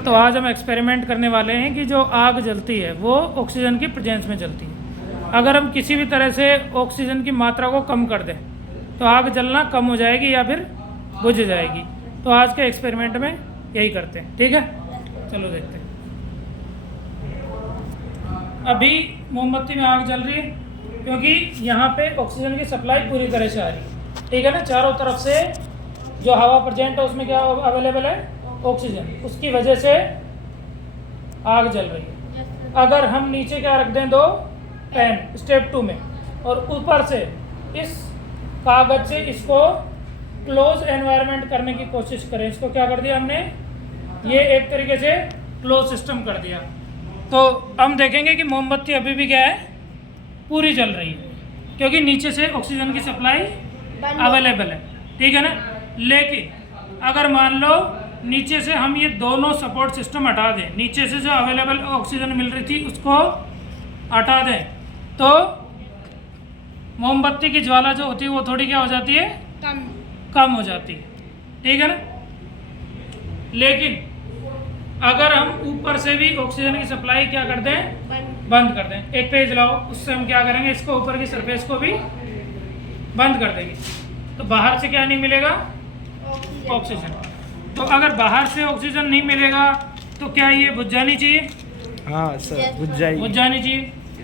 तो आज हम एक्सपेरिमेंट करने वाले हैं कि जो आग जलती है वो ऑक्सीजन की प्रेजेंस में जलती है। अगर हम किसी भी तरह से ऑक्सीजन की मात्रा को कम कर दें तो आग जलना कम हो जाएगी या फिर बुझ जाएगी। तो आज के एक्सपेरिमेंट में यही करते हैं, ठीक है। चलो देखते हैं। अभी मोमबत्ती में आग जल रही है क्योंकि यहाँ पे ऑक्सीजन की सप्लाई पूरी तरह से आ रही है, ठीक है ना। चारों तरफ से जो हवा प्रेजेंट है उसमें क्या अवेलेबल है, ऑक्सीजन, उसकी वजह से आग जल रही है। अगर हम नीचे क्या रख दें, दो पैन स्टेप 2 में, और ऊपर से इस कागज से इसको क्लोज एनवायरनमेंट करने की कोशिश करें। इसको क्या कर दिया हमने, ये एक तरीके से क्लोज सिस्टम कर दिया, तो हम देखेंगे कि मोमबत्ती अभी भी क्या है, पूरी जल रही है क्योंकि नीचे से ऑक्सीजन की सप्लाई अवेलेबल है, ठीक है ना। लेकिन अगर मान लो नीचे से हम ये दोनों सपोर्ट सिस्टम हटा दें, नीचे से जो अवेलेबल ऑक्सीजन मिल रही थी उसको हटा दें, तो मोमबत्ती की ज्वाला जो होती है वो थोड़ी क्या हो जाती है, कम हो जाती है, ठीक है ना। लेकिन अगर हम ऊपर से भी ऑक्सीजन की सप्लाई क्या कर दें, बंद कर दें, एक पेज लाओ, उससे हम क्या करेंगे, इसको ऊपर की सरफेस को भी बंद कर देंगे, तो बाहर से क्या नहीं मिलेगा, ऑक्सीजन। तो अगर बाहर से ऑक्सीजन नहीं मिलेगा तो क्या ये बुझ जानी चाहिए? हाँ सर, बुझ जानी चाहिए।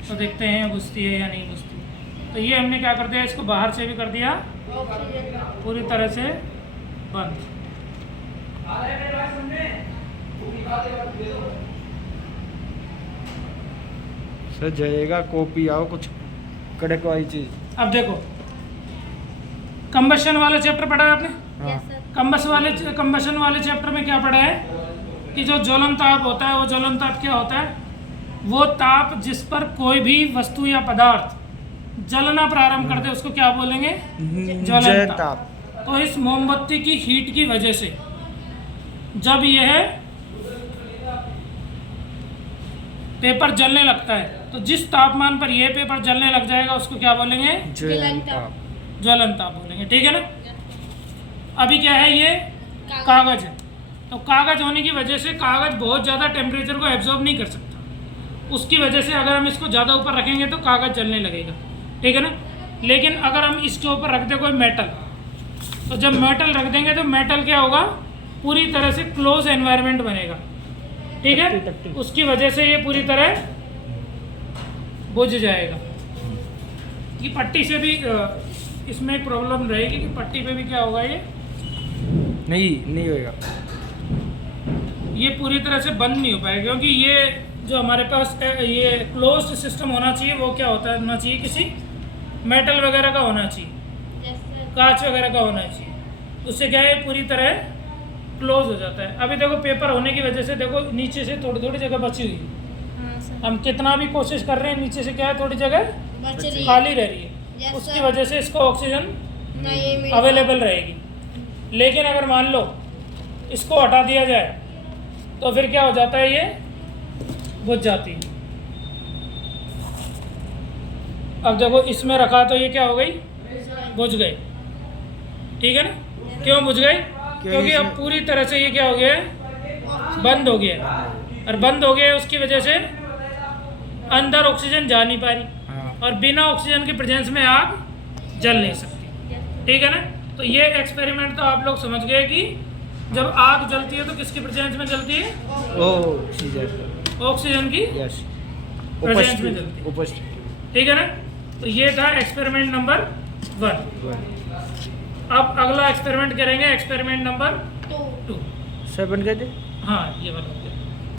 तो देखते हैं बुझती है या नहीं बुझती। तो ये हमने क्या कर दिया, इसको बाहर से भी कर दिया पूरी तरह से बंद। सर जाएगा, कॉपी आओ कुछ कड़क वाली चीज। अब देखो, कंबशन वाला चैप्टर पढ़ा है आपने? हाँ। कंबशन वाले चैप्टर में क्या पढ़ा है कि जो ज्वलन ताप होता है, वो ज्वलन ताप क्या होता है, वो ताप जिस पर कोई भी वस्तु या पदार्थ जलना प्रारंभ कर दे उसको क्या बोलेंगे, ज्वलन ताप। तो इस मोमबत्ती की हीट की वजह से जब यह पेपर जलने लगता है तो जिस तापमान पर यह पेपर जलने लग जाएगा उसको क्या बोलेंगे, ज्वलन ताप बोलेंगे, ठीक है ना। अभी क्या है, ये कागज है, तो कागज होने की वजह से कागज बहुत ज़्यादा टेम्परेचर को एब्जॉर्ब नहीं कर सकता, उसकी वजह से अगर हम इसको ज़्यादा ऊपर रखेंगे तो कागज जलने लगेगा, ठीक है ना। लेकिन अगर हम इसके ऊपर रख दें कोई मेटल, तो जब मेटल रख देंगे तो मेटल क्या होगा, पूरी तरह से क्लोज एनवायरनमेंट बनेगा, ठीक है। उसकी वजह से ये पूरी तरह बुझ जाएगा। ये पट्टी से भी इसमें एक प्रॉब्लम रहेगी कि पट्टी पे भी क्या होगा, ये नहीं होएगा, ये पूरी तरह से बंद नहीं हो पाएगा क्योंकि ये जो हमारे पास ये क्लोज्ड सिस्टम होना चाहिए, वो क्या होना चाहिए, किसी मेटल वगैरह का होना चाहिए, कांच वगैरह का होना चाहिए, उससे क्या है पूरी तरह क्लोज हो जाता है। अभी देखो पेपर होने की वजह से देखो नीचे से थोड़ी थोड़ी जगह बची हुई है, हम कितना भी कोशिश कर रहे हैं नीचे से क्या है, थोड़ी जगह खाली रह रही है, उसकी वजह से इसको ऑक्सीजन अवेलेबल रहेगी। लेकिन अगर मान लो इसको हटा दिया जाए तो फिर क्या हो जाता है, ये बुझ जाती है। अब देखो इसमें रखा तो ये क्या हो गई, बुझ गई, ठीक है ना। क्यों बुझ गई, क्योंकि अब पूरी तरह से ये क्या हो गया, बंद हो गया, और बंद हो गया उसकी वजह से अंदर ऑक्सीजन जा नहीं पा रही, और बिना ऑक्सीजन की प्रेजेंस में आग जल नहीं सकती, ठीक है ना। तो ये एक्सपेरिमेंट तो आप लोग समझ गए कि जब आग जलती है तो किसकी प्रेजेंस में जलती है, ऑक्सीजन की प्रेजेंस में जलती है, ठीक है ना। तो ये था एक्सपेरिमेंट नंबर 1। अब अगला एक्सपेरिमेंट करेंगे, एक्सपेरिमेंट नंबर 2। 7 कहते, हाँ ये वाला।